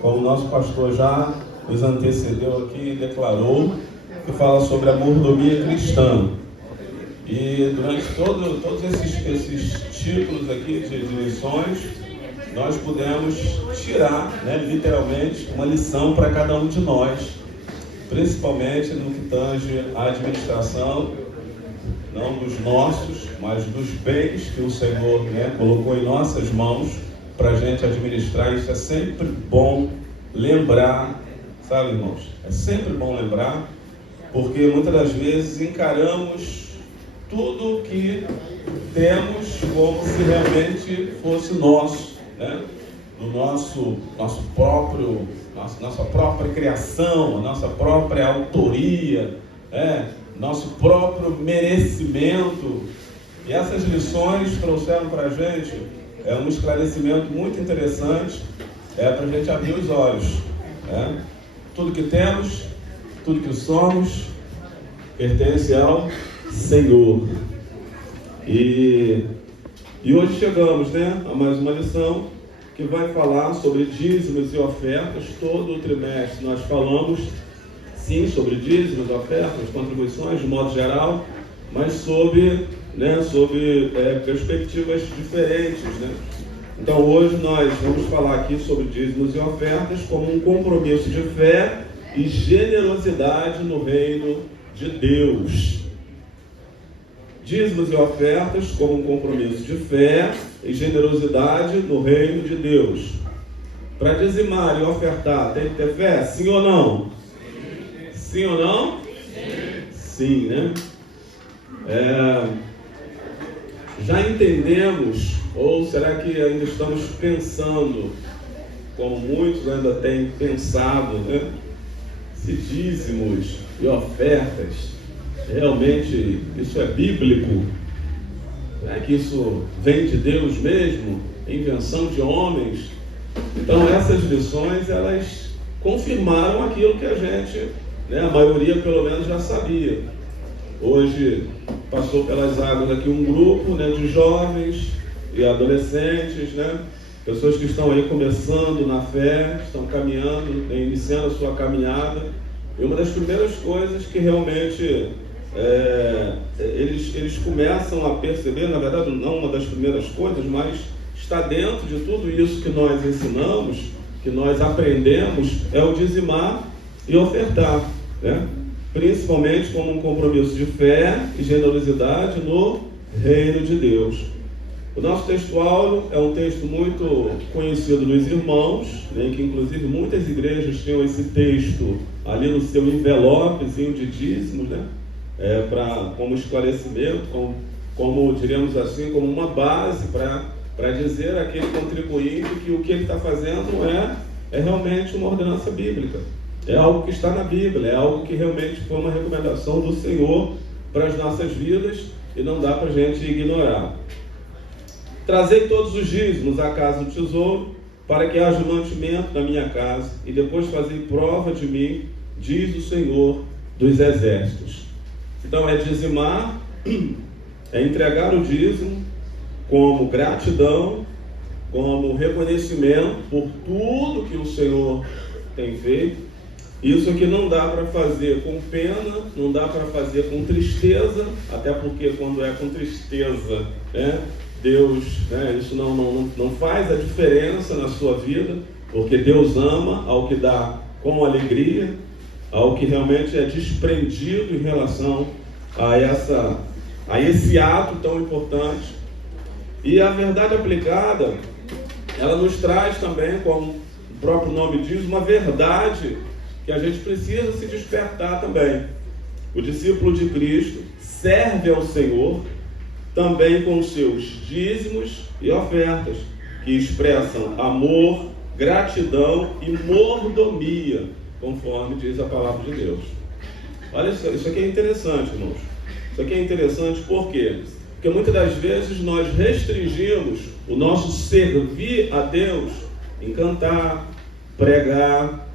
Como o nosso pastor já nos antecedeu aqui e declarou, que fala sobre a mordomia cristã. E durante todos esses títulos aqui de lições, nós pudemos tirar, literalmente, uma lição para cada um de nós, principalmente no que tange à administração, não dos nossos, mas dos bens que o Senhor colocou em nossas mãos para a gente administrar. Isso é sempre bom lembrar, sabe, irmãos? É sempre bom lembrar, porque muitas das vezes encaramos tudo que temos como se realmente fosse nosso, do nossa própria criação, a nossa própria autoria, nosso próprio merecimento. E essas lições trouxeram para a gente um esclarecimento muito interessante, para a gente abrir os olhos. Tudo que temos, tudo que somos, pertence ao Senhor. E hoje chegamos a mais uma lição que vai falar sobre dízimos e ofertas. Todo o trimestre nós falamos, sim, sobre dízimos, ofertas, contribuições de modo geral, mas sobre perspectivas diferentes. Então hoje nós vamos falar aqui sobre dízimos e ofertas como um compromisso de fé e generosidade no reino de Deus. Dízimos e ofertas como um compromisso de fé e generosidade no reino de Deus. Para dizimar e ofertar, tem que ter fé? Sim ou não? Sim ou não? Sim, já entendemos, ou será que ainda estamos pensando, como muitos ainda têm pensado, se dízimos e ofertas, realmente isso é bíblico? Será que isso vem de Deus mesmo? Invenção de homens? Então essas lições, elas confirmaram aquilo que a gente, a maioria pelo menos já sabia. Hoje passou pelas águas aqui um grupo de jovens e adolescentes, pessoas que estão aí começando na fé, estão caminhando, iniciando a sua caminhada. E uma das primeiras coisas que realmente eles começam a perceber, na verdade não uma das primeiras coisas, mas está dentro de tudo isso que nós ensinamos, que nós aprendemos, é o dizimar e ofertar, principalmente como um compromisso de fé e generosidade no reino de Deus. O nosso textual é um texto muito conhecido dos irmãos, que inclusive muitas igrejas tinham esse texto ali no seu envelopezinho de dízimos, como esclarecimento, como diríamos assim, como uma base para dizer àquele contribuinte que o que ele está fazendo é realmente uma ordenança bíblica. É algo que está na Bíblia, é algo que realmente foi uma recomendação do Senhor para as nossas vidas e não dá para a gente ignorar. Trazei todos os dízimos à casa do tesouro, para que haja mantimento na minha casa, e depois fazei prova de mim, diz o Senhor dos Exércitos. Então é dizimar, é entregar o dízimo como gratidão, como reconhecimento por tudo que o Senhor tem feito. Isso aqui não dá para fazer com pena, não dá para fazer com tristeza, até porque quando é com tristeza, Deus, isso não faz a diferença na sua vida, porque Deus ama ao que dá com alegria, ao que realmente é desprendido em relação a esse ato tão importante. E a verdade aplicada, ela nos traz também, como o próprio nome diz, uma verdade que a gente precisa se despertar também. O discípulo de Cristo serve ao Senhor também com os seus dízimos e ofertas, que expressam amor, gratidão e mordomia, conforme diz a palavra de Deus. Olha isso aqui é interessante, irmãos. Isso aqui é interessante por quê? Porque muitas das vezes nós restringimos o nosso servir a Deus em cantar, pregar,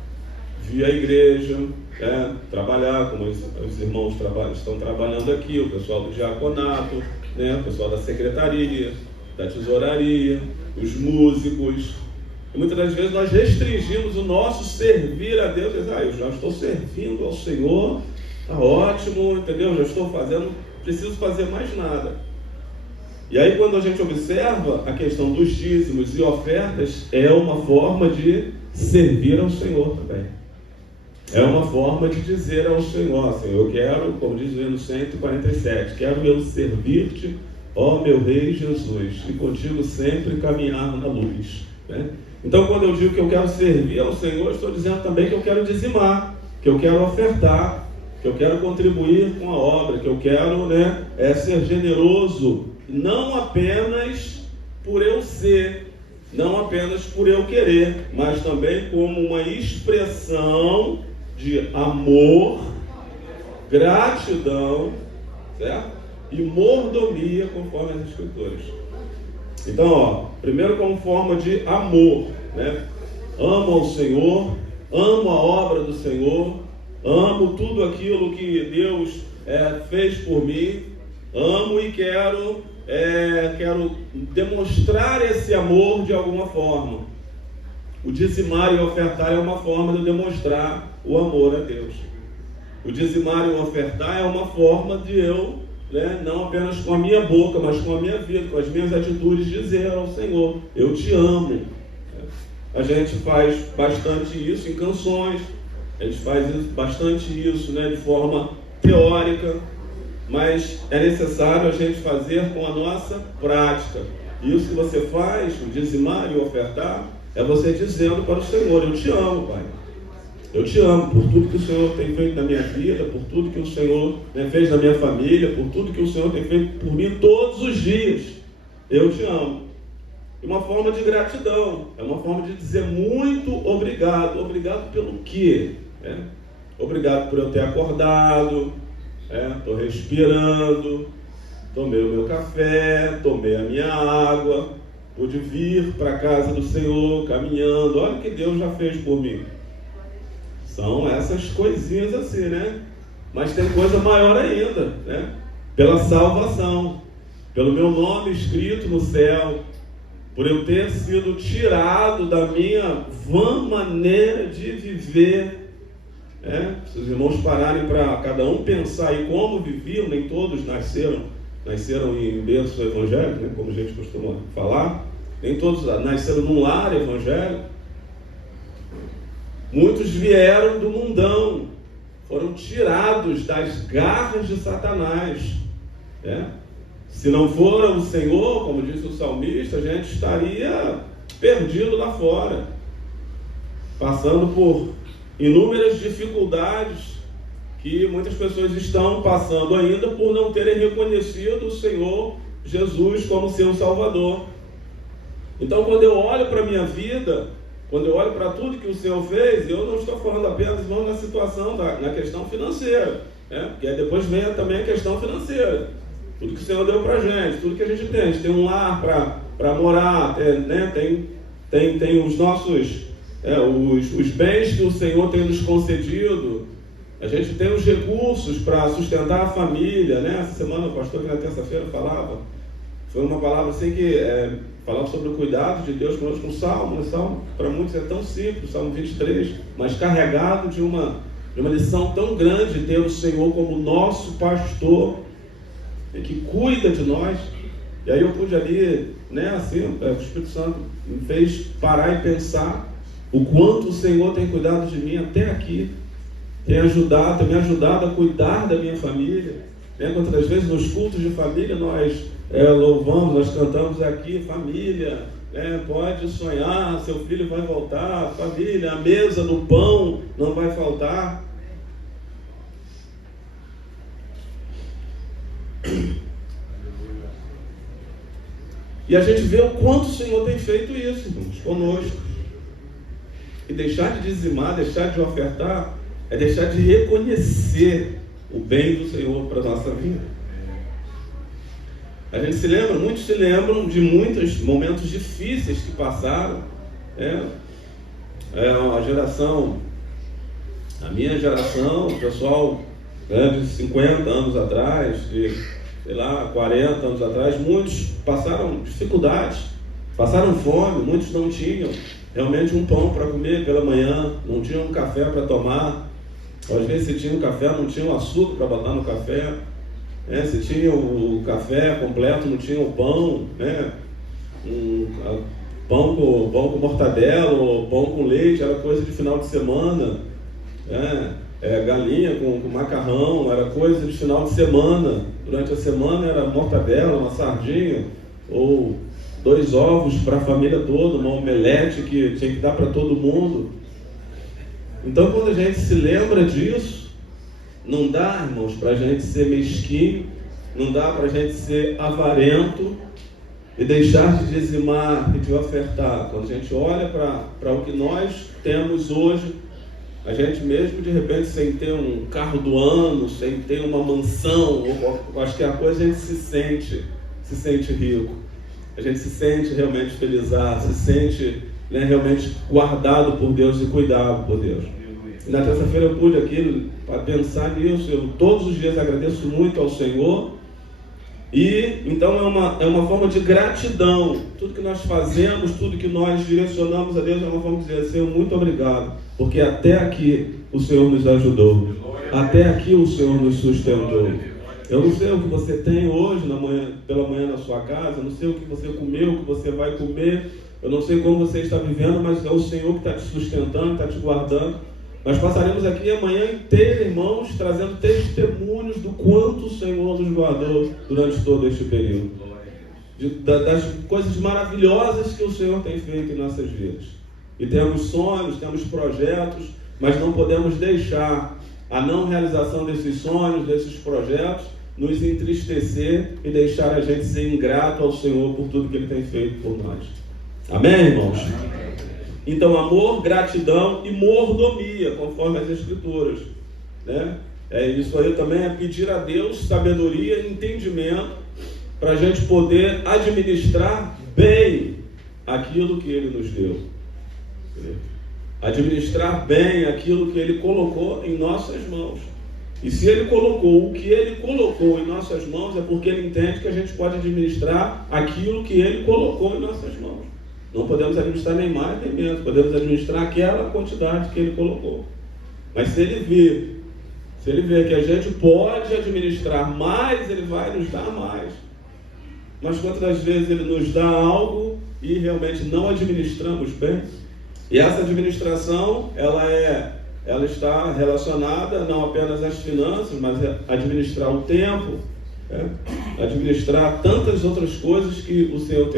vir à igreja, trabalhar, como os irmãos estão trabalhando aqui, o pessoal do diaconato, o pessoal da secretaria, da tesouraria, os músicos, E muitas das vezes nós restringimos o nosso servir a Deus. Dizemos, eu já estou servindo ao Senhor, está ótimo, entendeu? Já estou fazendo, preciso fazer mais nada. E aí quando a gente observa a questão dos dízimos e ofertas, é uma forma de servir ao Senhor também. É uma forma de dizer ao Senhor, assim, eu quero, como diz no 147, quero eu servir-te, ó meu Rei Jesus, e contigo sempre caminhar na luz. Né? Então quando eu digo que eu quero servir ao Senhor, estou dizendo também que eu quero dizimar, que eu quero ofertar, que eu quero contribuir com a obra, que eu quero ser generoso, não apenas por eu ser, não apenas por eu querer, mas também como uma expressão de amor, gratidão, certo? E mordomia, conforme as Escrituras. Então, primeiro como forma de amor, né? Amo ao Senhor, amo a obra do Senhor, amo tudo aquilo que Deus fez por mim, amo e quero demonstrar esse amor de alguma forma. O dizimar e ofertar é uma forma de demonstrar o amor a Deus. O dizimar e ofertar é uma forma de eu, não apenas com a minha boca, mas com a minha vida, com as minhas atitudes, dizer ao Senhor, eu te amo. A gente faz bastante isso em canções, a gente faz bastante isso de forma teórica, mas é necessário a gente fazer com a nossa prática. Isso que você faz, o dizimar e o ofertar, é você dizendo para o Senhor, eu te amo, Pai. Eu te amo por tudo que o Senhor tem feito na minha vida, por tudo que o Senhor fez na minha família, por tudo que o Senhor tem feito por mim todos os dias. Eu te amo. E uma forma de gratidão, é uma forma de dizer muito obrigado. Obrigado pelo quê? Obrigado por eu ter acordado, estou respirando, tomei o meu café, tomei a minha água, pude vir para a casa do Senhor, caminhando. Olha o que Deus já fez por mim. São essas coisinhas assim, Mas tem coisa maior ainda, Pela salvação, pelo meu nome escrito no céu, por eu ter sido tirado da minha vã maneira de viver. Se os irmãos pararem para cada um pensar em como viviam, nem todos nasceram em berço evangélico, como a gente costuma falar, nem todos nasceram num lar evangélico. Muitos vieram do mundão, foram tirados das garras de Satanás. Se não for o Senhor, como disse o salmista, a gente estaria perdido lá fora, passando por inúmeras dificuldades que muitas pessoas estão passando ainda por não terem reconhecido o Senhor Jesus como seu Salvador. Então, quando eu olho para a minha vida, quando eu olho para tudo que o Senhor fez, eu não estou falando apenas na situação, na questão financeira, porque aí depois vem também a questão financeira. Tudo que o Senhor deu para a gente, tudo que a gente tem um lar para morar, tem os nossos, os bens que o Senhor tem nos concedido, a gente tem os recursos para sustentar a família, Essa semana o pastor que na terça-feira falava, foi uma palavra assim que falava sobre o cuidado de Deus conosco, um salmo. O salmo para muitos é tão simples, o Salmo 23, mas carregado de uma lição tão grande de ter o Senhor como nosso pastor, que cuida de nós. E aí eu pude ali, o Espírito Santo me fez parar e pensar o quanto o Senhor tem cuidado de mim até aqui, tem me ajudado a cuidar da minha família. Quantas vezes nos cultos de família nós louvamos, nós cantamos aqui, família, pode sonhar, seu filho vai voltar, família, a mesa do pão não vai faltar. E a gente vê o quanto o Senhor tem feito isso, irmãos, conosco. E deixar de dizimar, deixar de ofertar, é deixar de reconhecer o bem do Senhor para a nossa vida. A gente se lembra, muitos se lembram de muitos momentos difíceis que passaram. A minha geração, o pessoal de 50 anos atrás, de 40 anos atrás, muitos passaram dificuldades, passaram fome, muitos não tinham realmente um pão para comer pela manhã, não tinha um café para tomar. Às vezes se tinha um café, não tinha o açúcar para botar no café, né? Se tinha o café completo, não tinha o pão, né? Pão com mortadela, ou pão com leite, era coisa de final de semana, né? Galinha com macarrão, era coisa de final de semana. Durante a semana era mortadela, uma sardinha, ou 2 ovos para a família toda, uma omelete que tinha que dar para todo mundo. Então, quando a gente se lembra disso, não dá, irmãos, para a gente ser mesquinho, não dá para a gente ser avarento e deixar de dizimar e de ofertar. Quando a gente olha para o que nós temos hoje, a gente mesmo, de repente, sem ter um carro do ano, sem ter uma mansão, acho que a coisa a gente se sente rico. A gente se sente realmente felizado, se sente, né, realmente guardado por Deus e cuidado por Deus. E na terça-feira eu pude aqui para pensar nisso. Eu todos os dias agradeço muito ao Senhor. E então é uma forma de gratidão. Tudo que nós fazemos, tudo que nós direcionamos a Deus é uma forma de dizer: Senhor, muito obrigado, porque até aqui o Senhor nos ajudou, até aqui o Senhor nos sustentou. Eu não sei o que você tem hoje pela manhã na sua casa, eu não sei o que você comeu, o que você vai comer, eu não sei como você está vivendo, mas é o Senhor que está te sustentando, está te guardando. Nós passaremos aqui a manhã inteira, irmãos, trazendo testemunhos do quanto o Senhor nos guardou durante todo este período. Das coisas maravilhosas que o Senhor tem feito em nossas vidas. E temos sonhos, temos projetos, mas não podemos deixar a não realização desses sonhos, desses projetos, nos entristecer e deixar a gente ser ingrato ao Senhor por tudo que Ele tem feito por nós. Amém, irmãos? Então, amor, gratidão e mordomia, conforme as Escrituras, né? Isso aí também é pedir a Deus sabedoria e entendimento para a gente poder administrar bem aquilo que Ele nos deu. Administrar bem aquilo que Ele colocou em nossas mãos. E se Ele colocou o que Ele colocou em nossas mãos, é porque Ele entende que a gente pode administrar aquilo que Ele colocou em nossas mãos. Não podemos administrar nem mais nem menos, podemos administrar aquela quantidade que Ele colocou. Mas se Ele vê que a gente pode administrar mais, Ele vai nos dar mais. Mas quantas vezes Ele nos dá algo e realmente não administramos bem? E essa administração, ela está relacionada não apenas às finanças, mas a administrar o tempo, administrar tantas outras coisas que o Senhor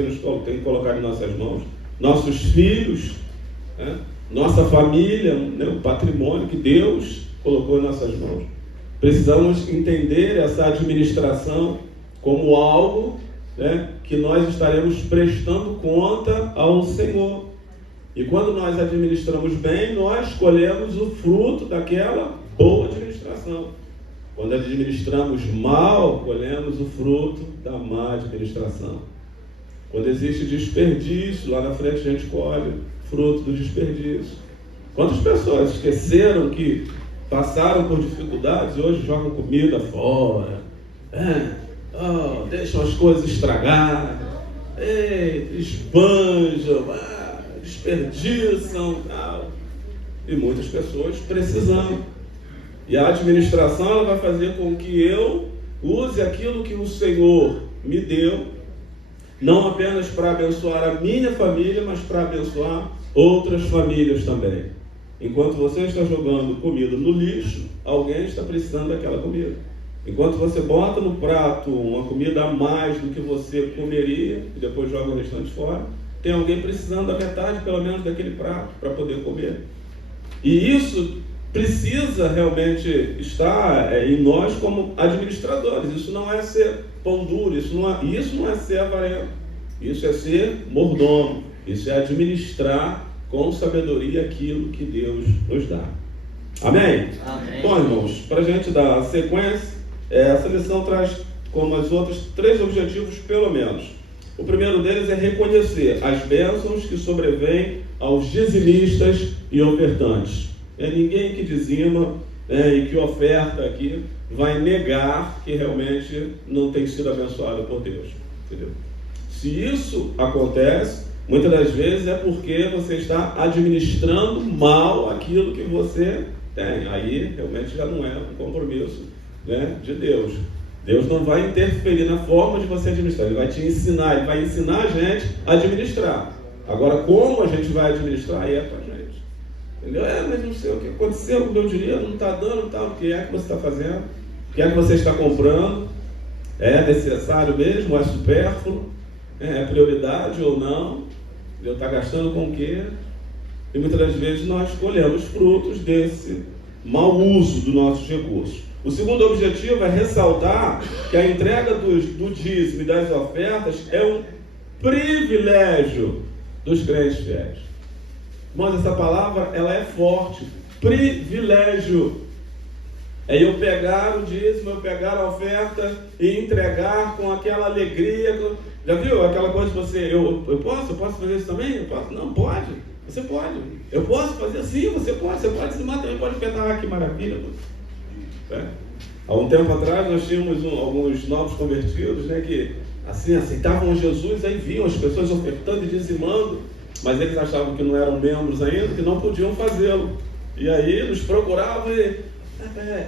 tem colocado em nossas mãos. Nossos filhos, nossa família, o patrimônio que Deus colocou em nossas mãos. Precisamos entender essa administração como algo, que nós estaremos prestando conta ao Senhor. E quando nós administramos bem, nós colhemos o fruto daquela boa administração. Quando administramos mal, colhemos o fruto da má administração. Quando existe desperdício, lá na frente a gente colhe fruto do desperdício. Quantas pessoas esqueceram que passaram por dificuldades e hoje jogam comida fora, deixam as coisas estragar, esbanjam, desperdiçam, e muitas pessoas precisando. E a administração ela vai fazer com que eu use aquilo que o Senhor me deu, não apenas para abençoar a minha família, mas para abençoar outras famílias também. Enquanto você está jogando comida no lixo, alguém está precisando daquela comida. Enquanto você bota no prato uma comida a mais do que você comeria e depois joga o restante fora, tem alguém precisando da metade, pelo menos, daquele prato para poder comer. E isso precisa realmente estar em nós como administradores. Isso não é ser pão duro, isso não é ser avarento. Isso é ser mordomo. Isso é administrar com sabedoria aquilo que Deus nos dá. Amém? Amém. Bom, irmãos, para a gente dar sequência, essa lição traz, como as outras, 3 objetivos pelo menos. O primeiro deles é reconhecer as bênçãos que sobrevêm aos dizimistas e ofertantes. Ninguém que dizima e que oferta aqui vai negar que realmente não tem sido abençoado por Deus. Entendeu? Se isso acontece, Muitas das vezes é porque você está administrando mal aquilo que você tem. Aí realmente já não é um compromisso, né, de Deus. Deus não vai interferir na forma de você administrar. Ele vai te ensinar, Ele vai ensinar a gente a administrar. Agora, como a gente vai administrar, aí é com a gente. Entendeu? Mas não sei o que aconteceu com o meu dinheiro, não está dando, tal. O que é que você está fazendo? O que é que você está comprando? É necessário mesmo? É supérfluo? É prioridade ou não? Deus está gastando com o quê? E muitas das vezes nós colhemos frutos desse mau uso dos nossos recursos. O segundo objetivo é ressaltar que a entrega do dízimo e das ofertas é um privilégio dos crentes fiéis. Irmãos, essa palavra ela é forte. Privilégio. É eu pegar o dízimo, eu pegar a oferta e entregar com aquela alegria. Já viu aquela coisa de você, eu posso fazer isso também? Eu posso? Não, pode. Você pode. Eu posso fazer assim, você pode dizimar também, pode ofertar. Que maravilha. Há um tempo atrás nós tínhamos alguns novos convertidos, né, que assim, aceitavam Jesus, aí viam as pessoas ofertando e dizimando, mas eles achavam que não eram membros ainda, que não podiam fazê-lo. E aí nos procuravam e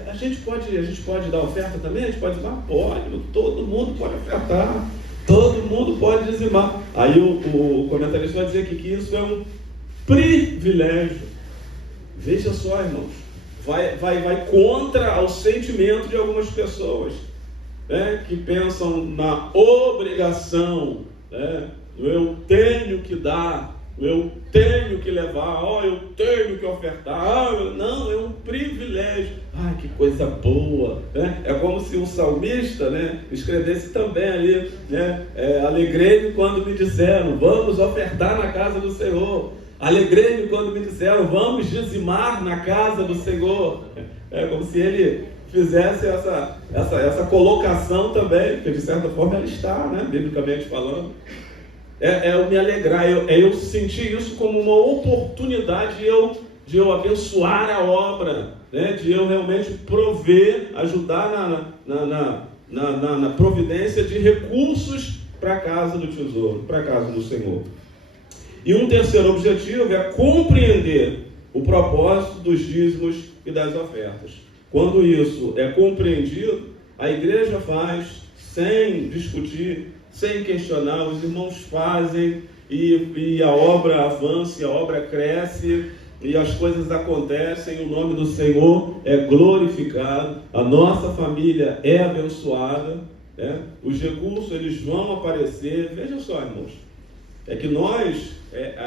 a gente pode dar oferta também? A gente pode dizimar? Pode, todo mundo pode ofertar, todo mundo pode dizimar. Aí o comentarista vai dizer que isso é um privilégio. Veja só, irmãos, vai contra o sentimento de algumas pessoas, né, que pensam na obrigação, né, eu tenho que dar, eu tenho que levar, eu tenho que ofertar. Não, é um privilégio. Que coisa boa, né? É como se um salmista, né, escrevesse também ali, né, alegrei-me quando me disseram, vamos ofertar na casa do Senhor. Alegrei-me quando me disseram, vamos dizimar na casa do Senhor. É como se ele fizesse essa colocação também, porque de certa forma ela está, né, biblicamente falando. Eu me alegrar, eu sentir isso como uma oportunidade de eu abençoar a obra, né, de eu realmente prover, ajudar na providência de recursos para a casa do tesouro, para a casa do Senhor. E um terceiro objetivo é compreender o propósito dos dízimos e das ofertas. Quando isso é compreendido, a igreja faz sem discutir, sem questionar, os irmãos fazem e a obra avança, a obra cresce e as coisas acontecem, o nome do Senhor é glorificado, a nossa família é abençoada, né? Os recursos eles vão aparecer. Veja só, irmãos, é que nós,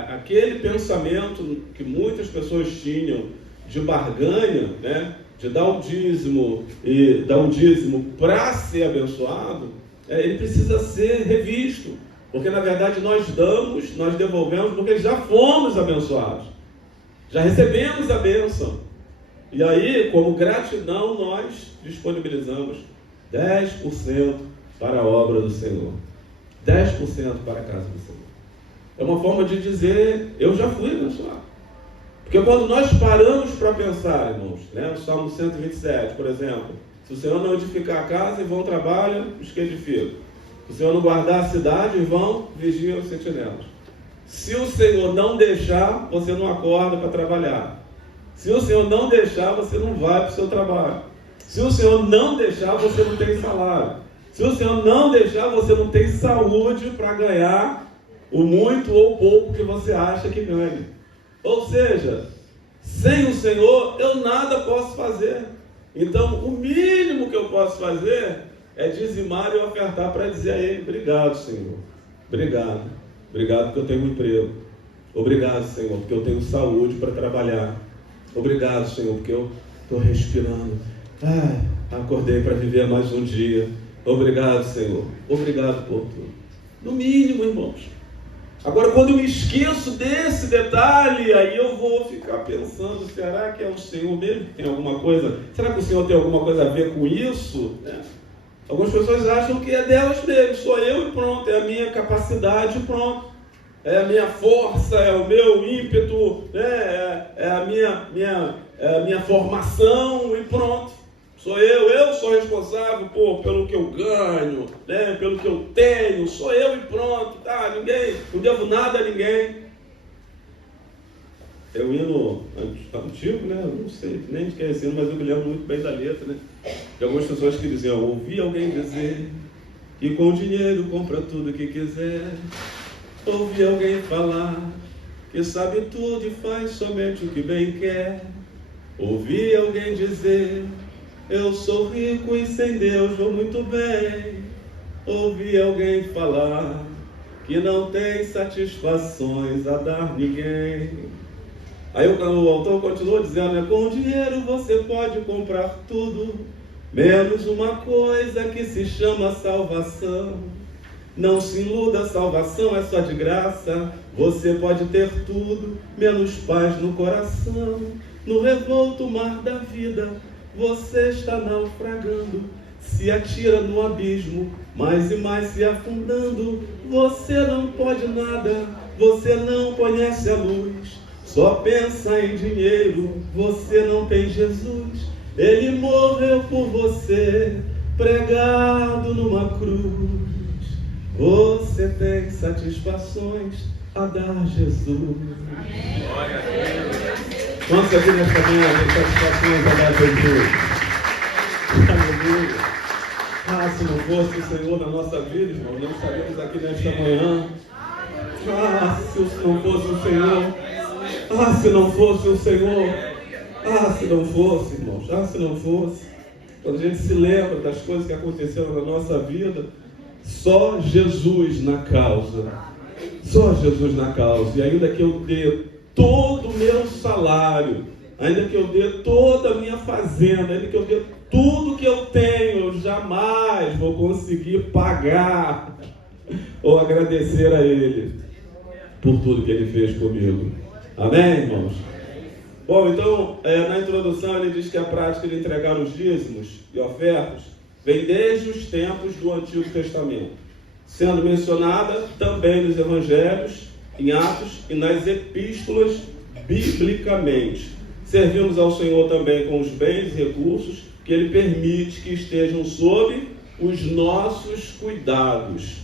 aquele pensamento que muitas pessoas tinham de barganha, né, de dar o dízimo e dar o dízimo para ser abençoado, ele precisa ser revisto, porque na verdade nós devolvemos porque já fomos abençoados, já recebemos a bênção, e aí como gratidão nós disponibilizamos 10% para a obra do Senhor, 10% para a casa do Senhor. É uma forma de dizer, eu já fui abençoado. Porque quando nós paramos para pensar, irmãos, né, o Salmo 127, por exemplo, se o Senhor não edificar a casa, em vão trabalham os que edificam. Se o Senhor não guardar a cidade, em vão vigiam os sentinelas. Se o Senhor não deixar, você não acorda para trabalhar. Se o Senhor não deixar, você não vai para o seu trabalho. Se o Senhor não deixar, você não tem salário. Se o Senhor não deixar, você não tem saúde para ganhar o muito ou pouco que você acha que ganha. Ou seja, sem o Senhor eu nada posso fazer. Então o mínimo que eu posso fazer é dizimar e ofertar para dizer a Ele, obrigado, Senhor, obrigado porque eu tenho um emprego, obrigado, Senhor, porque eu tenho saúde para trabalhar, obrigado, Senhor, porque eu estou respirando, acordei para viver mais um dia, obrigado, Senhor, obrigado por tudo. No mínimo, irmãos. Agora, quando eu me esqueço desse detalhe, aí eu vou ficar pensando, será que é o Senhor mesmo que tem alguma coisa? Será que o Senhor tem alguma coisa a ver com isso? Algumas pessoas acham que é delas mesmo, sou eu e pronto, é a minha capacidade e pronto. É a minha força, é o meu ímpeto, é a minha formação e pronto. Eu sou responsável pelo que eu ganho, né? Pelo que eu tenho, sou eu e pronto, tá? Não devo nada a ninguém. É um hino antigo, né? Não sei nem de quem é esse hino, mas eu me lembro muito bem da letra, né? De algumas pessoas que diziam: ouvi alguém dizer que com dinheiro compra tudo que quiser. Ouvi alguém falar que sabe tudo e faz somente o que bem quer. Ouvi alguém dizer: eu sou rico e sem Deus vou muito bem. Ouvi alguém falar que não tem satisfações a dar ninguém. Aí o autor continua dizendo, né? Com dinheiro você pode comprar tudo, menos uma coisa que se chama salvação. Não se iluda, a salvação é só de graça. Você pode ter tudo, menos paz no coração. No revolto mar da vida, você está naufragando. Se atira no abismo, mais e mais se afundando. Você não pode nada, você não conhece a luz. Só pensa em dinheiro, você não tem Jesus. Ele morreu por você, pregado numa cruz. Você tem satisfações a dar Jesus. Glória a Deus. Quantos aqui nesta manhã tem satisfações a dar Jesus? Aleluia. Se não fosse o Senhor na nossa vida, irmão, não estaríamos aqui nesta manhã. Se não fosse o Senhor. Se não fosse o Senhor. Se não fosse, irmãos. Se não fosse. Quando a gente se lembra das coisas que aconteceram na nossa vida, só Jesus na causa. Só Jesus na causa. E ainda que eu dê todo o meu salário, ainda que eu dê toda a minha fazenda, ainda que eu dê tudo que eu tenho, eu jamais vou conseguir pagar ou agradecer a Ele por tudo que Ele fez comigo. Amém, irmãos? Bom, então, na introdução ele diz que a prática de entregar os dízimos e ofertas vem desde os tempos do Antigo Testamento, sendo mencionada também nos Evangelhos, em Atos e nas Epístolas, biblicamente. Servimos ao Senhor também com os bens e recursos que Ele permite que estejam sob os nossos cuidados.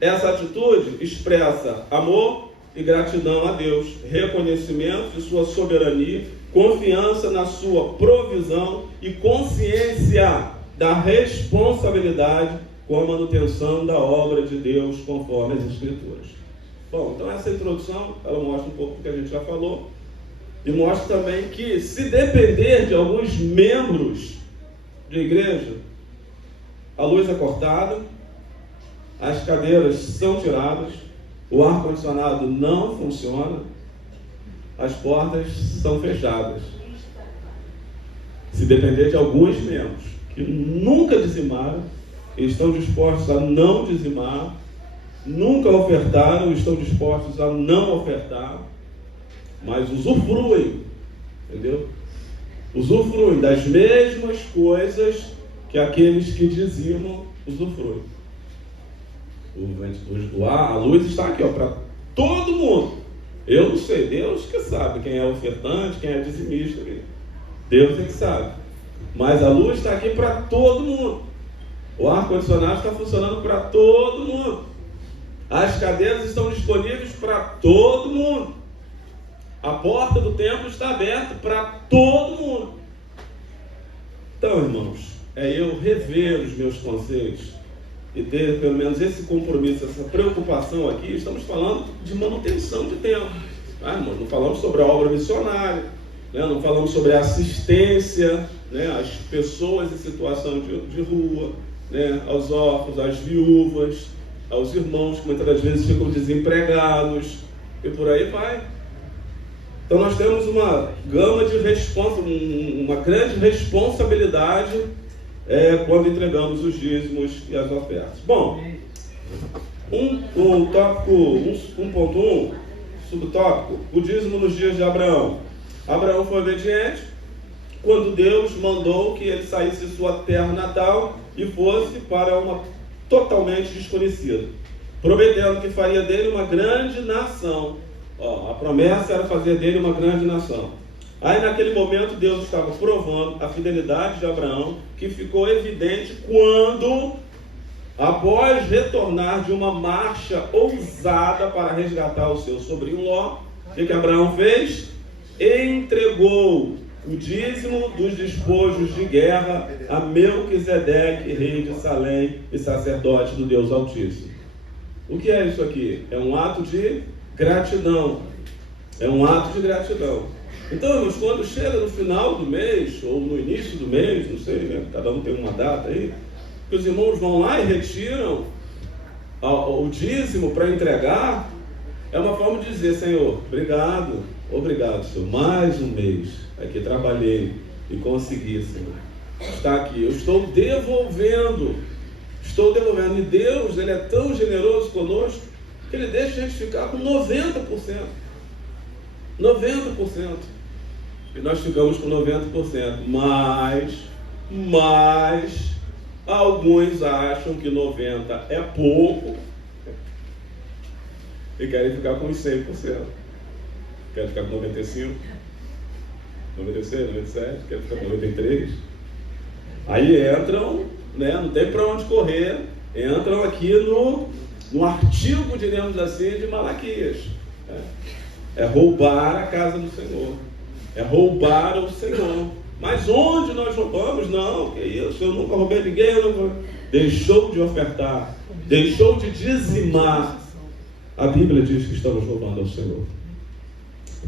Essa atitude expressa amor e gratidão a Deus, reconhecimento de sua soberania, confiança na sua provisão e consciência da responsabilidade com a manutenção da obra de Deus conforme as Escrituras. Bom, então essa introdução, ela mostra um pouco do que a gente já falou e mostra também que se depender de alguns membros de igreja, a luz é cortada, as cadeiras são tiradas, o ar-condicionado não funciona, as portas são fechadas. Se depender de alguns membros que nunca dizimaram, estão dispostos a não dizimar, nunca ofertaram, estão dispostos a não ofertar, mas usufruem, entendeu? Usufruem das mesmas coisas que aqueles que dizimam usufruem. A luz está aqui, para todo mundo. Eu não sei, Deus que sabe quem é ofertante, quem é dizimista. Deus é que sabe. Mas a luz está aqui para todo mundo. O ar-condicionado está funcionando para todo mundo. As cadeiras estão disponíveis para todo mundo. A porta do templo está aberta para todo mundo. Então, irmãos, é eu rever os meus conceitos e ter pelo menos esse compromisso, essa preocupação aqui. Estamos falando de manutenção de templo, tá, irmãos? Não falamos sobre a obra missionária, né? Não falamos sobre a assistência, né, às pessoas em situação de rua, né, aos órfãos, às viúvas, aos irmãos que muitas das vezes ficam desempregados e por aí vai. Então nós temos uma gama de uma grande responsabilidade quando entregamos os dízimos e as ofertas. Bom, 1.1, subtópico, o dízimo nos dias de Abraão. Abraão foi obediente quando Deus mandou que ele saísse de sua terra natal e fosse para uma totalmente desconhecida, prometendo que faria dele uma grande nação. A promessa era fazer dele uma grande nação. Aí naquele momento Deus estava provando a fidelidade de Abraão, que ficou evidente quando, após retornar de uma marcha ousada para resgatar o seu sobrinho Ló, o que Abraão fez? Entregou o dízimo dos despojos de guerra a Melquisedeque, rei de Salém e sacerdote do Deus Altíssimo. O que é isso aqui? É um ato de gratidão. É um ato de gratidão. Então, irmãos, quando chega no final do mês, ou no início do mês, não sei, né? Cada um tem uma data aí, que os irmãos vão lá e retiram o dízimo para entregar, é uma forma de dizer: Senhor, obrigado, Senhor, mais um mês, aqui trabalhei e consegui, Senhor, está aqui, eu estou devolvendo, e Deus, Ele é tão generoso conosco, que Ele deixa a gente ficar com 90%, e nós ficamos com 90%, mas alguns acham que 90% é pouco e querem ficar com os 100%. Querem ficar com 95%, 96%, 97%, querem ficar com 93%. Aí entram, né, não tem para onde correr, entram aqui no artigo, diremos assim, de Malaquias. É roubar a casa do Senhor. É roubar o Senhor. Mas onde nós roubamos? Não, que isso, eu nunca roubei ninguém. Deixou de ofertar, deixou de dizimar. A Bíblia diz que estamos roubando ao Senhor.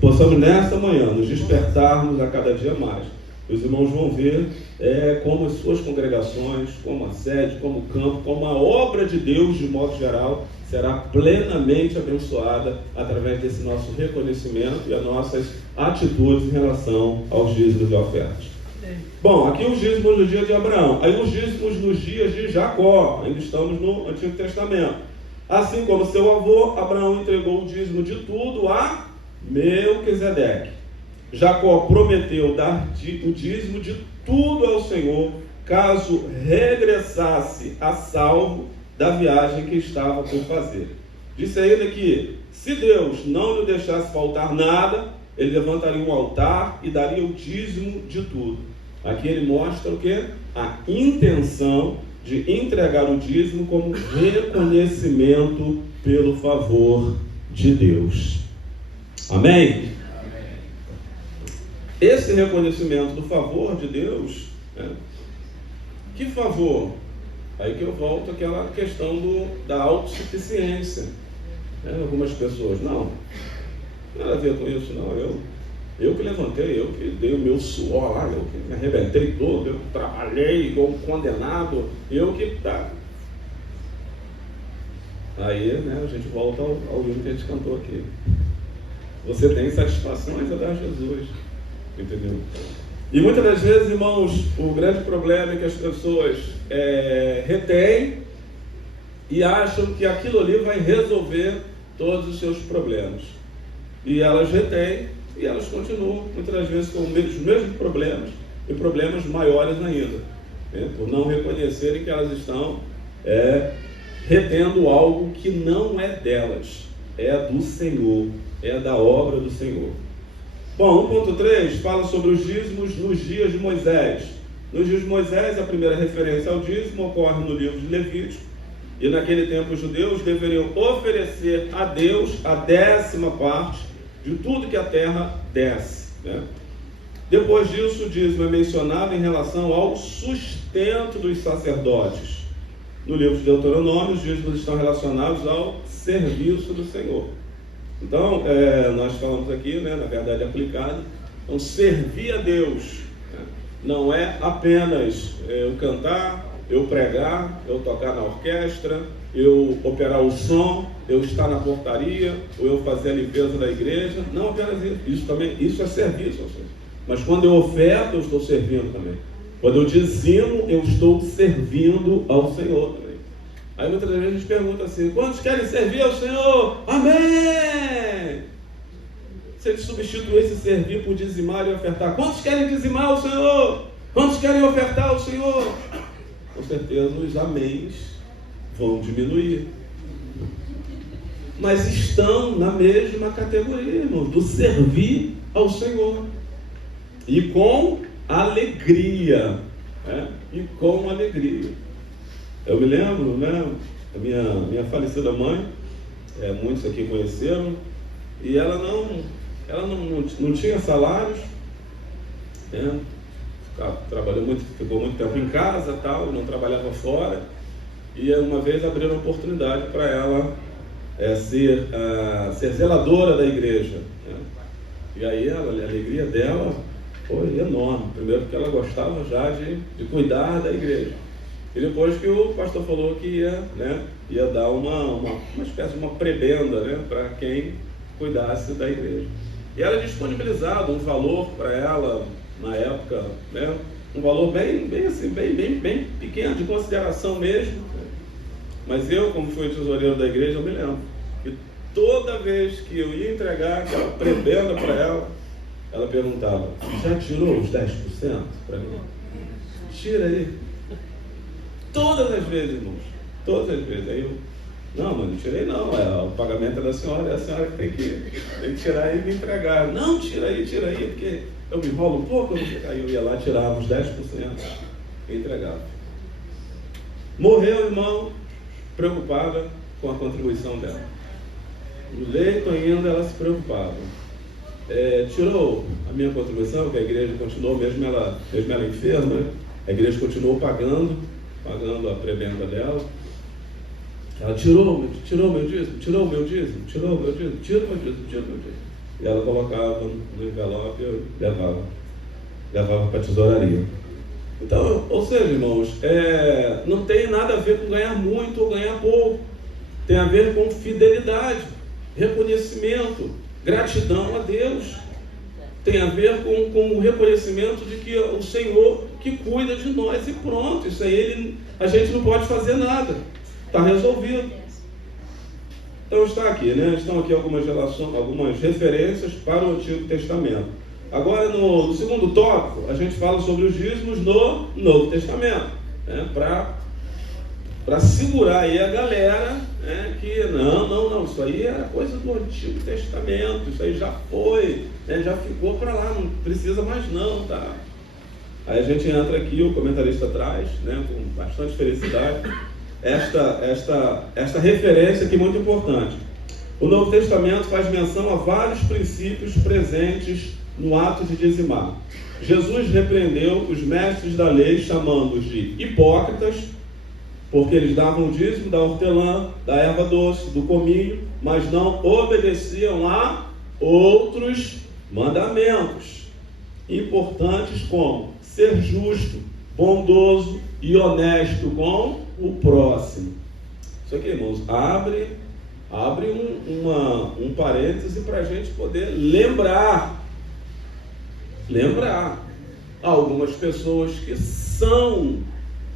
Possamos nesta manhã nos despertarmos a cada dia mais. Os irmãos vão ver como as suas congregações, como a sede, como o campo, como a obra de Deus, de modo geral, será plenamente abençoada através desse nosso reconhecimento e as nossas atitudes em relação aos dízimos e ofertas. Bom, aqui os dízimos no dia de Abraão. Aí os dízimos nos dias de Jacó. Ainda estamos no Antigo Testamento. Assim como seu avô, Abraão entregou o dízimo de tudo a Melquisedeque. Jacó prometeu dar o dízimo de tudo ao Senhor, caso regressasse a salvo da viagem que estava por fazer. Disse a ele que, se Deus não lhe deixasse faltar nada, ele levantaria um altar e daria o dízimo de tudo. Aqui ele mostra o quê? A intenção de entregar o dízimo como reconhecimento pelo favor de Deus. Amém? Esse reconhecimento do favor de Deus, que favor? Aí que eu volto àquela questão da autossuficiência. Algumas pessoas, não tem nada a ver com isso, não. Eu que levantei, eu que dei o meu suor lá, eu que me arrebentei todo, eu que trabalhei igual um condenado, eu que... Aí, a gente volta ao hino que a gente cantou aqui. Você tem satisfações a dar a Jesus. Entendeu? E muitas das vezes, irmãos, o grande problema é que as pessoas retêm e acham que aquilo ali vai resolver todos os seus problemas. E elas retêm e elas continuam, muitas das vezes, com os mesmos problemas e problemas maiores ainda, por não reconhecerem que elas estão retendo algo que não é delas, é do Senhor, é da obra do Senhor. Bom, 1.3 fala sobre os dízimos nos dias de Moisés. Nos dias de Moisés, a primeira referência ao dízimo ocorre no livro de Levítico. E naquele tempo os judeus deveriam oferecer a Deus a 10ª parte de tudo que a terra desse. Depois disso, o dízimo é mencionado em relação ao sustento dos sacerdotes. No livro de Deuteronômio, os dízimos estão relacionados ao serviço do Senhor. Então, nós falamos aqui, na verdade aplicado, então servir a Deus, não é apenas eu cantar, eu pregar, eu tocar na orquestra, eu operar o som, eu estar na portaria, ou eu fazer a limpeza da igreja, não apenas isso, isso é serviço ao Senhor. Mas quando eu oferto, eu estou servindo também. Quando eu dizimo, eu estou servindo ao Senhor também. Aí muitas vezes a gente pergunta assim: quantos querem servir ao Senhor? Amém! Se ele substituísse servir por dizimar e ofertar, quantos querem dizimar ao Senhor? Quantos querem ofertar ao Senhor? Com certeza os améns vão diminuir. Mas estão na mesma categoria, irmão, do servir ao Senhor. E com alegria. Né? E com alegria. Eu me lembro, né? A minha falecida mãe, muitos aqui conheceram, e ela não tinha salários, né? Ficou muito tempo em casa, tal, não trabalhava fora, e uma vez abriram oportunidade para ela ser zeladora da igreja, né? E aí a alegria dela foi enorme, primeiro porque ela gostava já de cuidar da igreja, e depois que o pastor falou que ia dar uma espécie de uma prebenda, né, para quem cuidasse da igreja. E era disponibilizado um valor para ela, na época, né, um valor bem pequeno, de consideração mesmo. Mas eu, como fui tesoureiro da igreja, eu me lembro que toda vez que eu ia entregar aquela prebenda para ela, ela perguntava: já tirou os 10% para mim? Tira aí. Todas as vezes, irmãos. Todas as vezes. Aí eu: não, mas não tirei não. O pagamento é da senhora, é a senhora que tem que tirar e me entregar. Não, tira aí, porque eu me enrolo um pouco. Aí eu ia lá, tirava os 10% e entregava. Morreu, irmão, preocupada com a contribuição dela. No leito ainda ela se preocupava. Tirou a minha contribuição, que a igreja continuou, mesmo ela enferma, né? A igreja continuou pagando a prebenda dela. Ela tirou meu dízimo, tirou meu dízimo. E ela colocava no envelope e eu levava para a tesouraria. Então, ou seja, irmãos, não tem nada a ver com ganhar muito ou ganhar pouco. Tem a ver com fidelidade, reconhecimento, gratidão a Deus. Tem a ver com o reconhecimento de que o Senhor que cuida de nós e pronto. Isso aí a gente não pode fazer nada. Está resolvido. Então está aqui, né? Estão aqui algumas referências para o Antigo Testamento. Agora, no segundo tópico, a gente fala sobre os dízimos no Novo Testamento, né? Para segurar aí a galera, né? Que não, isso aí era coisa do Antigo Testamento, isso aí já foi, né? Já ficou para lá, não precisa mais não, tá? Aí a gente entra aqui, o comentarista traz, né? Com bastante felicidade, esta referência aqui muito importante. O Novo Testamento faz menção a vários princípios presentes no ato de dizimar. Jesus repreendeu os mestres da lei, chamando-os de hipócritas, porque eles davam o dízimo da hortelã, da erva doce, do cominho, mas não obedeciam a outros mandamentos importantes, como ser justo, bondoso e honesto com o próximo. Isso aqui, irmãos, abre um parêntese para a gente poder lembrar algumas pessoas que são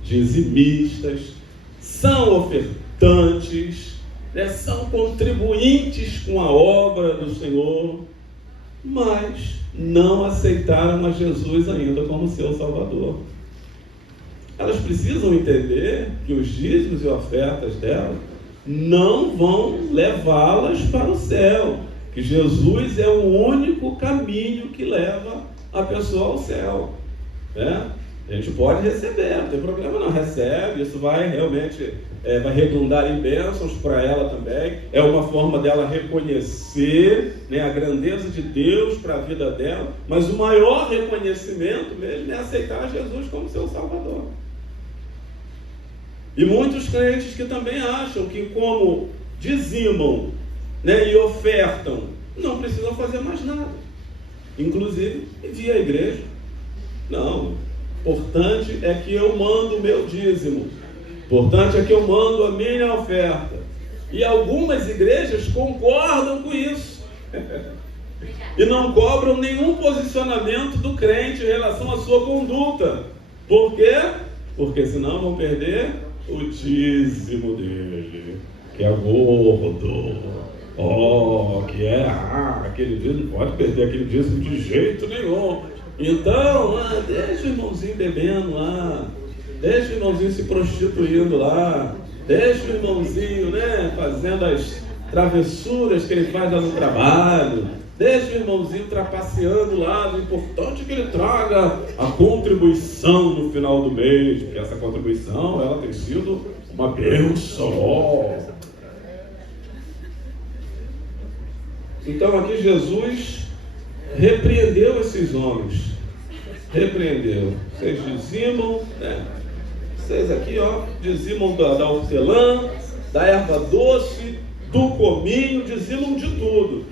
dizimistas, são ofertantes, né, são contribuintes com a obra do Senhor, mas não aceitaram a Jesus ainda como seu Salvador. Elas precisam entender que os dízimos e ofertas delas não vão levá-las para o céu, que Jesus é o único caminho que leva a pessoa ao céu, né? A gente pode receber, não tem problema não, recebe, isso vai realmente vai redundar em bênçãos para ela também, é uma forma dela reconhecer, né, a grandeza de Deus para a vida dela, mas o maior reconhecimento mesmo é aceitar Jesus como seu Salvador. E muitos crentes que também acham que como dizimam, né, e ofertam, não precisam fazer mais nada, inclusive vir à igreja. Não, importante é que eu mando o meu dízimo, importante é que eu mando a minha oferta. E algumas igrejas concordam com isso e não cobram nenhum posicionamento do crente em relação à sua conduta. Por quê? Porque senão vão perder o dízimo dele, que é gordo. Aquele dízimo, não pode perder aquele dízimo de jeito nenhum. Então, deixa o irmãozinho bebendo lá, deixa o irmãozinho se prostituindo lá, deixa o irmãozinho, né, fazendo as travessuras que ele faz lá no trabalho, Deixa o irmãozinho trapaceando lá, o importante é que ele traga a contribuição no final do mês, porque essa contribuição, ela tem sido uma bênção. Então aqui Jesus repreendeu esses homens. Repreendeu. Vocês dizimam, né? Vocês aqui, dizimam da hortelã, da erva doce, do cominho, dizimam de tudo.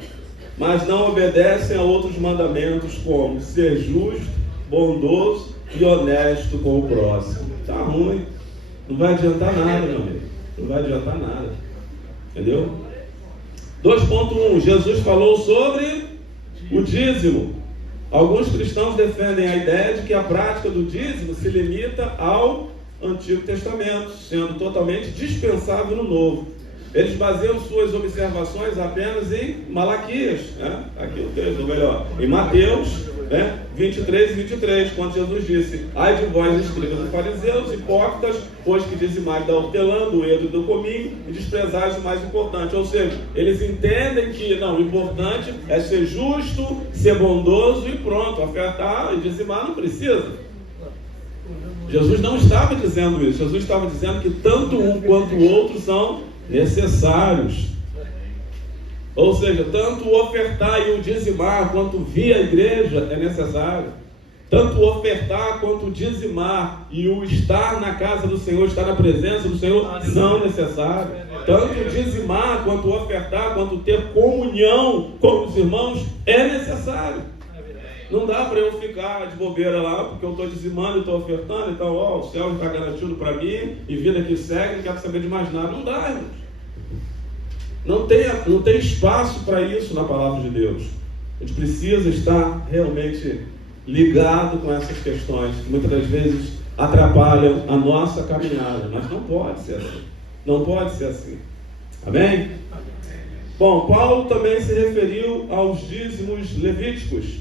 Mas não obedecem a outros mandamentos como ser justo, bondoso e honesto com o próximo. Tá ruim. Não vai adiantar nada, meu amigo. Não vai adiantar nada. Entendeu? 2.1. Jesus falou sobre o dízimo. Alguns cristãos defendem a ideia de que a prática do dízimo se limita ao Antigo Testamento, sendo totalmente dispensável no Novo. Eles baseiam suas observações apenas em Malaquias, né? Aqui o texto, melhor, em Mateus, né? 23 e 23, quando Jesus disse: ai de vós, escribas e fariseus, hipócritas, pois que dizimais da hortelã, do edo e do cominho, e desprezais o mais importante. Ou seja, eles entendem que não, o importante é ser justo, ser bondoso e pronto, ofertar e dizimar não precisa. Jesus não estava dizendo isso. Jesus estava dizendo que tanto um quanto o outro são necessários. Ou seja, tanto o ofertar e o dizimar quanto vir à igreja é necessário. Tanto o ofertar quanto o dizimar e o estar na casa do Senhor, estar na presença do Senhor são necessários. Tanto o dizimar quanto o ofertar, quanto ter comunhão com os irmãos é necessário. Não dá para eu ficar de bobeira lá, porque eu estou dizimando e estou ofertando, então o céu está garantido para mim, e vida que segue, não quero saber de mais nada. Não dá, irmãos. Não tem espaço para isso na palavra de Deus. A gente precisa estar realmente ligado com essas questões, que muitas das vezes atrapalham a nossa caminhada, mas não pode ser assim. Não pode ser assim. Amém? Bom, Paulo também se referiu aos dízimos levíticos.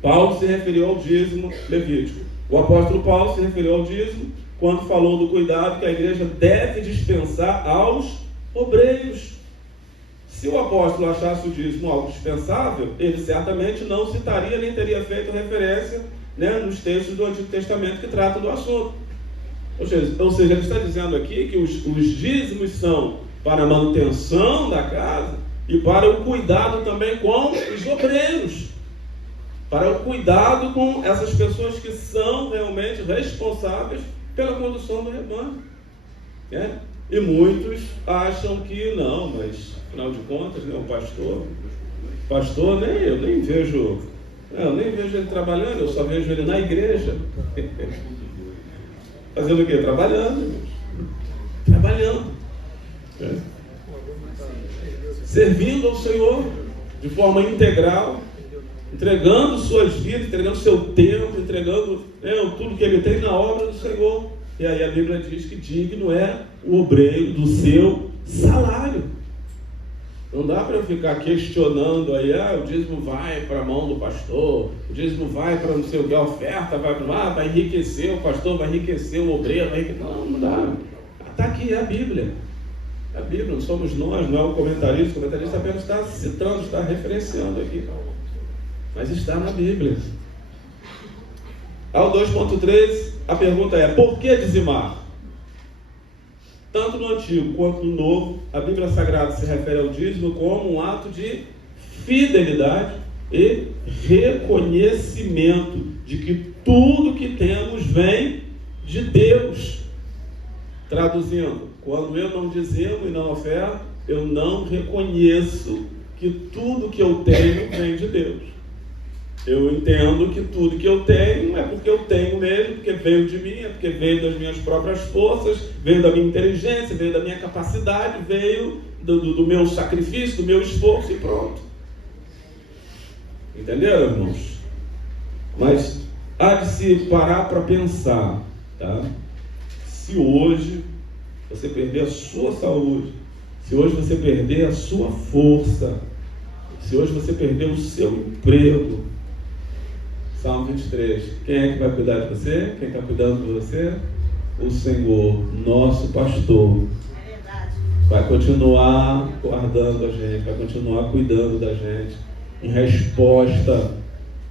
Paulo se referiu ao dízimo levítico. O apóstolo Paulo se referiu ao dízimo quando falou do cuidado que a igreja deve dispensar aos obreiros. Se o apóstolo achasse o dízimo algo dispensável, ele certamente não citaria nem teria feito referência, né, nos textos do Antigo Testamento que tratam do assunto. Ou seja, ele está dizendo aqui que os dízimos são para a manutenção da casa e para o cuidado também com os obreiros. Para o cuidado com essas pessoas que são realmente responsáveis pela condução do rebanho. Né? E muitos acham que não, mas afinal de contas, né, o pastor eu nem vejo ele trabalhando, eu só vejo ele na igreja. Fazendo o quê? Trabalhando. Servindo ao Senhor de forma integral, entregando suas vidas, entregando seu tempo, entregando tudo que ele tem na obra do Senhor. E aí a Bíblia diz que digno é o obreiro do seu salário. Não dá para eu ficar questionando aí, o dízimo vai para a mão do pastor, o dízimo vai para não sei o que, a oferta vai enriquecer o pastor, vai enriquecer o obreiro, não dá. Está aqui, é a Bíblia. A Bíblia, não somos nós, não é o comentarista apenas está citando, está referenciando aqui. Mas está na Bíblia. Ao 2.3, a pergunta é: por que dizimar? Tanto no Antigo quanto no Novo, a Bíblia Sagrada se refere ao dízimo como um ato de fidelidade e reconhecimento de que tudo que temos vem de Deus. Traduzindo, quando eu não dizimo e não oferto, eu não reconheço que tudo que eu tenho vem de Deus. Eu entendo que tudo que eu tenho é porque eu tenho mesmo, porque veio de mim, é porque veio das minhas próprias forças, veio da minha inteligência, veio da minha capacidade, veio do meu sacrifício, do meu esforço e pronto. Entenderam, irmãos? Mas há de se parar para pensar, tá? Se hoje você perder a sua saúde, se hoje você perder a sua força, se hoje você perder o seu emprego, Salmo 23, quem é que vai cuidar de você? Quem está cuidando de você? O Senhor, nosso pastor. É verdade. Vai continuar guardando a gente, vai continuar cuidando da gente. em resposta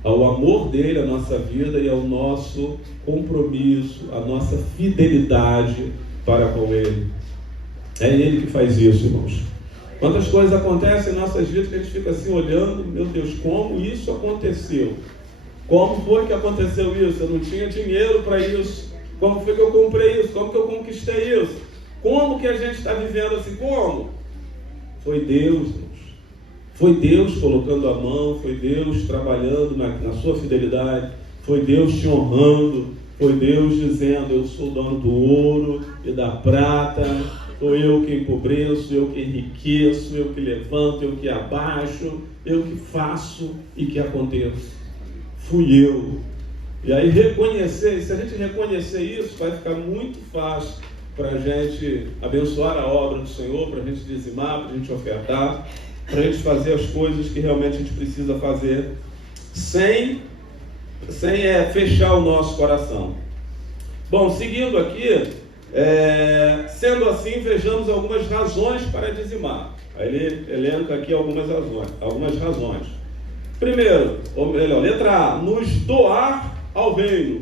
ao amor dele à nossa vida e ao nosso compromisso, à nossa fidelidade para com ele. É ele que faz isso, irmãos. Quantas coisas acontecem em nossas vidas que a gente fica assim olhando, meu Deus, como isso aconteceu? Como foi que aconteceu isso? Eu não tinha dinheiro para isso. Como foi que eu comprei isso? Como que eu conquistei isso? Como que a gente está vivendo assim? Como? Foi Deus, irmãos. Foi Deus colocando a mão, foi Deus trabalhando na sua fidelidade, foi Deus te honrando, foi Deus dizendo, eu sou dono do ouro e da prata, sou eu que empobreço, eu que enriqueço, eu que levanto, eu que abaixo, eu que faço e que aconteço. Fui eu. E aí reconhecer, se a gente reconhecer isso, vai ficar muito fácil para a gente abençoar a obra do Senhor, para a gente dizimar, para a gente ofertar, para a gente fazer as coisas que realmente a gente precisa fazer, sem fechar o nosso coração. Bom, seguindo aqui, sendo assim, vejamos algumas razões para dizimar. Aí ele elenca aqui algumas razões. Primeiro, ou melhor, letra A, nos doar ao reino.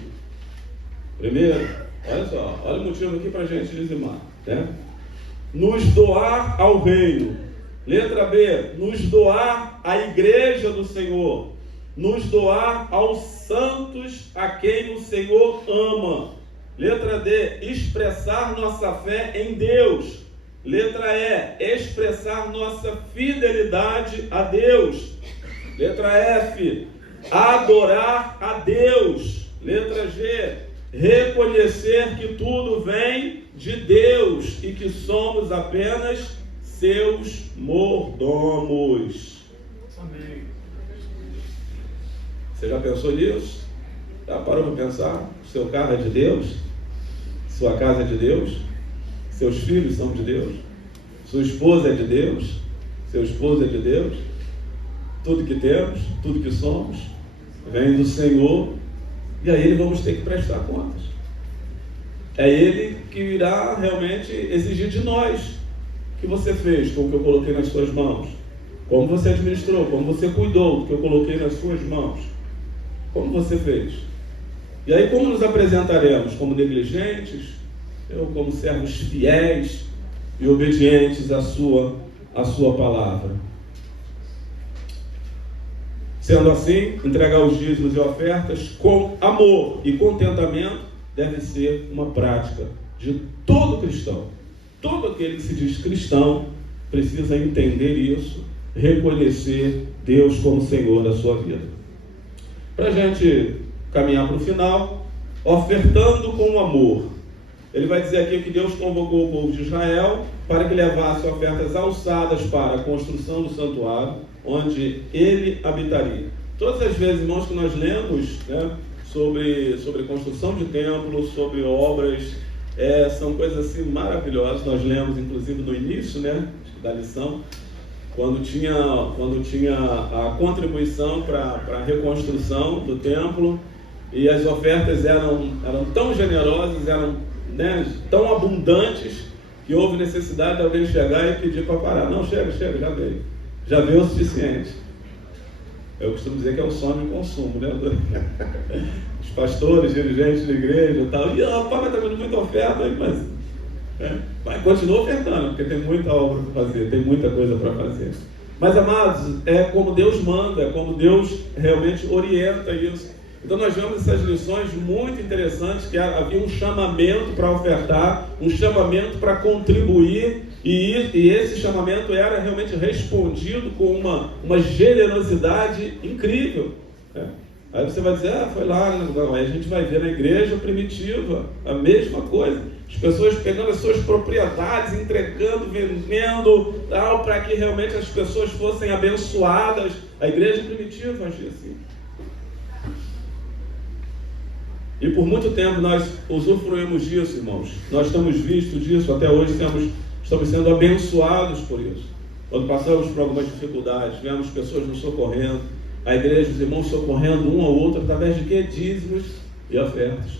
Primeiro, olha só, olha o motivo aqui para a gente dizimar, né? Nos doar ao reino. Letra B, nos doar à igreja do Senhor, nos doar aos santos a quem o Senhor ama. Letra D, expressar nossa fé em Deus. Letra E, expressar nossa fidelidade a Deus. Letra F, adorar a Deus. Letra G, reconhecer que tudo vem de Deus e que somos apenas seus mordomos. Amém. Você já pensou nisso? Já parou para pensar? O seu carro é de Deus? Sua casa é de Deus? Seus filhos são de Deus? Sua esposa é de Deus? Seu esposo é de Deus? Tudo que temos, tudo que somos, vem do Senhor. E a Ele vamos ter que prestar contas. É Ele que irá realmente exigir de nós. O que você fez com o que eu coloquei nas suas mãos? Como você administrou? Como você cuidou do que eu coloquei nas suas mãos? Como você fez? E aí como nos apresentaremos? Como negligentes? Ou como servos fiéis e obedientes à sua palavra? Sendo assim, entregar os dízimos e ofertas com amor e contentamento deve ser uma prática de todo cristão. Todo aquele que se diz cristão precisa entender isso, reconhecer Deus como Senhor da sua vida. Para a gente caminhar para o final, ofertando com amor. Ele vai dizer aqui que Deus convocou o povo de Israel para que levasse ofertas alçadas para a construção do santuário, onde ele habitaria. Todas as vezes, irmãos, que nós lemos, né, sobre construção de templos, sobre obras, são coisas assim maravilhosas. Nós lemos, inclusive, no início, né, da lição, quando tinha a contribuição para a reconstrução do templo, e as ofertas eram tão generosas, eram, né, tão abundantes, que houve necessidade de alguém chegar e pedir para parar. Não, chega, já veio o suficiente. Eu costumo dizer que é o sonho de consumo, né? Os pastores, dirigentes da igreja e tal, rapaz, mas está vindo muita oferta aí, mas continua ofertando, porque tem muita obra para fazer, tem muita coisa para fazer. Mas, amados, é como Deus manda, é como Deus realmente orienta isso. Então nós vemos essas lições muito interessantes, que havia um chamamento para ofertar, um chamamento para contribuir, e esse chamamento era realmente respondido com uma generosidade incrível, né? Aí você vai dizer, foi lá, não, aí a gente vai ver na igreja primitiva, a mesma coisa, as pessoas pegando as suas propriedades, entregando, vendendo, tal, para que realmente as pessoas fossem abençoadas. A igreja primitiva agia assim. E por muito tempo nós usufruímos disso, irmãos. Nós estamos vistos disso, até hoje estamos sendo abençoados por isso. Quando passamos por algumas dificuldades, vemos pessoas nos socorrendo, a igreja, os irmãos socorrendo um ao outro, através de quê? Dízimos e ofertas.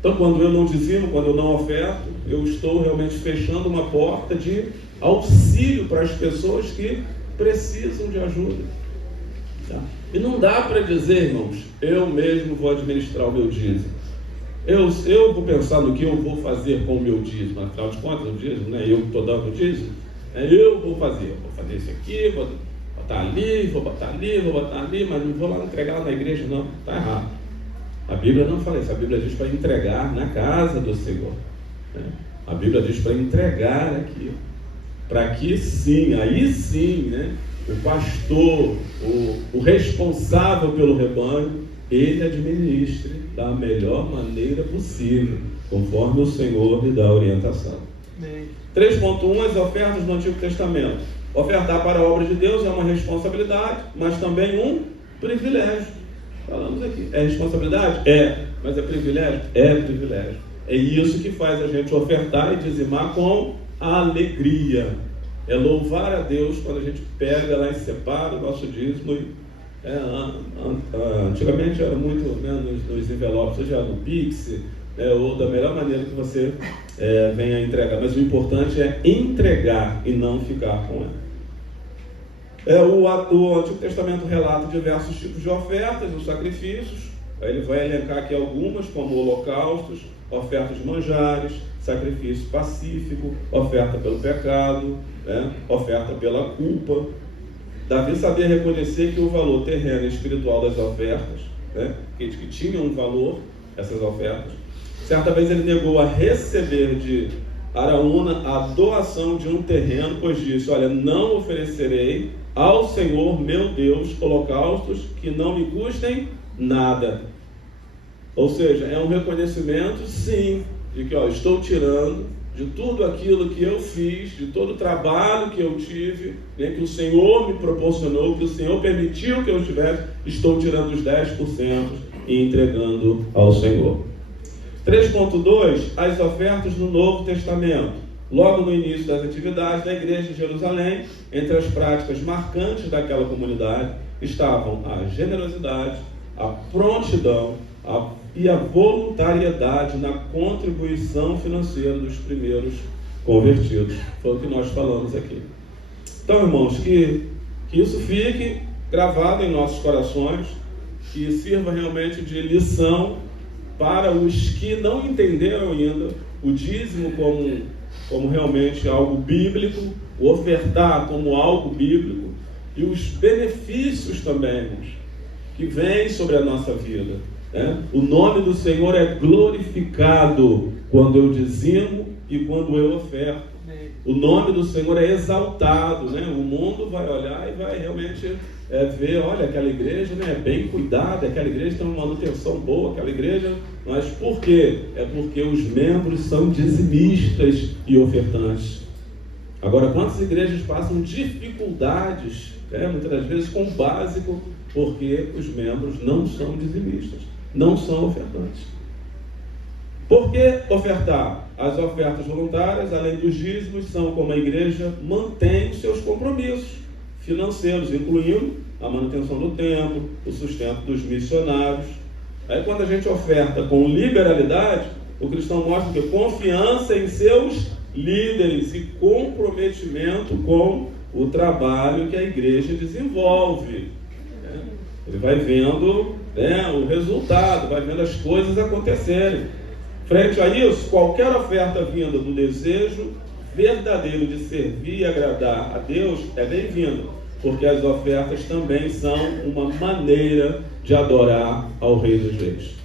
Então, quando eu não dizimo, quando eu não oferto, eu estou realmente fechando uma porta de auxílio para as pessoas que precisam de ajuda. Tá? E não dá para dizer, irmãos, eu mesmo vou administrar o meu dízimo. Eu vou pensar no que eu vou fazer com o meu dízimo. Afinal de contas, o dízimo, né? Eu que estou dando o dízimo. Eu vou fazer isso aqui, vou botar ali, vou botar ali, mas não vou lá entregar lá na igreja, não. Está errado. A Bíblia não fala isso. A Bíblia diz para entregar na casa do Senhor. Né? A Bíblia diz para entregar aqui. Para que sim, aí sim, né? O pastor, o responsável pelo rebanho, ele administre da melhor maneira possível, conforme o Senhor lhe dá a orientação. 3.1, as ofertas do Antigo Testamento. Ofertar para a obra de Deus é uma responsabilidade, mas também um privilégio. Falamos aqui. É responsabilidade? É. Mas é privilégio? É privilégio. É isso que faz a gente ofertar e dizimar com alegria. É louvar a Deus quando a gente pega lá e separa o nosso dízimo. Antigamente era muito, né, nos envelopes, hoje é no Pix, ou da melhor maneira que você venha a entregar. Mas o importante é entregar e não ficar com ela. O Antigo Testamento relata diversos tipos de ofertas e sacrifícios. Aí ele vai elencar aqui algumas, como holocaustos, ofertas de manjares, sacrifício pacífico, oferta pelo pecado, né? Oferta pela culpa. Davi sabia reconhecer que o valor terreno e espiritual das ofertas, né? que tinham um valor, essas ofertas. Certa vez ele negou a receber de Araúna a doação de um terreno, pois disse: olha, não oferecerei ao Senhor meu Deus holocaustos que não me custem nada. Ou seja, é um reconhecimento, sim, de que estou tirando de tudo aquilo que eu fiz, de todo o trabalho que eu tive, né, que o Senhor me proporcionou, que o Senhor permitiu que eu tivesse, estou tirando os 10% e entregando ao Senhor. 3.2, as ofertas no Novo Testamento. Logo no início das atividades da Igreja de Jerusalém, entre as práticas marcantes daquela comunidade, estavam a generosidade, a prontidão e a voluntariedade na contribuição financeira dos primeiros convertidos. Foi o que nós falamos aqui. Então, irmãos, que isso fique gravado em nossos corações, que sirva realmente de lição para os que não entenderam ainda o dízimo como realmente algo bíblico, o ofertar como algo bíblico, e os benefícios também, irmãos, que vêm sobre a nossa vida. O nome do Senhor é glorificado quando eu dizimo e quando eu oferto. O nome do Senhor é exaltado, né? O mundo vai olhar e vai realmente ver, olha, aquela igreja, né, é bem cuidada, aquela igreja tem uma manutenção boa, aquela igreja, mas por quê? É porque os membros são dizimistas e ofertantes. Agora, quantas igrejas passam dificuldades, muitas das vezes com o básico, porque os membros não são dizimistas, não são ofertantes. Por que ofertar? As ofertas voluntárias, além dos dízimos, são como a igreja mantém seus compromissos financeiros, incluindo a manutenção do templo, o sustento dos missionários. Aí, quando a gente oferta com liberalidade, o cristão mostra que confiança em seus líderes e comprometimento com o trabalho que a igreja desenvolve. Ele vai vendo o resultado, vai vendo as coisas acontecerem. Frente a isso, qualquer oferta vinda do desejo verdadeiro de servir e agradar a Deus é bem-vinda, porque as ofertas também são uma maneira de adorar ao Rei dos Reis.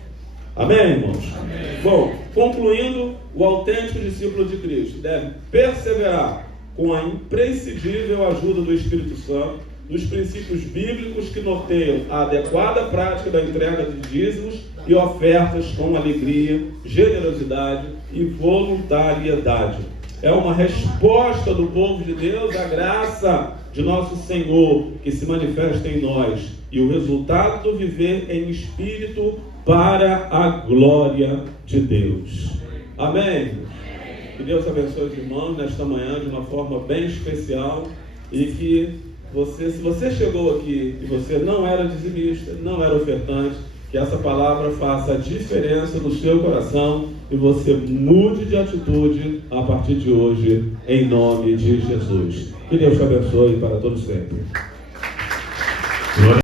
Amém, irmãos? Amém. Bom, concluindo, o autêntico discípulo de Cristo deve perseverar com a imprescindível ajuda do Espírito Santo nos princípios bíblicos que norteiam a adequada prática da entrega de dízimos e ofertas com alegria, generosidade e voluntariedade. É uma resposta do povo de Deus à graça de nosso Senhor que se manifesta em nós e o resultado do viver em espírito para a glória de Deus. Amém? Que Deus abençoe os irmãos nesta manhã de uma forma bem especial e que se você chegou aqui e você não era dizimista, não era ofertante, que essa palavra faça a diferença no seu coração e você mude de atitude a partir de hoje, em nome de Jesus. Que Deus te abençoe para todos sempre.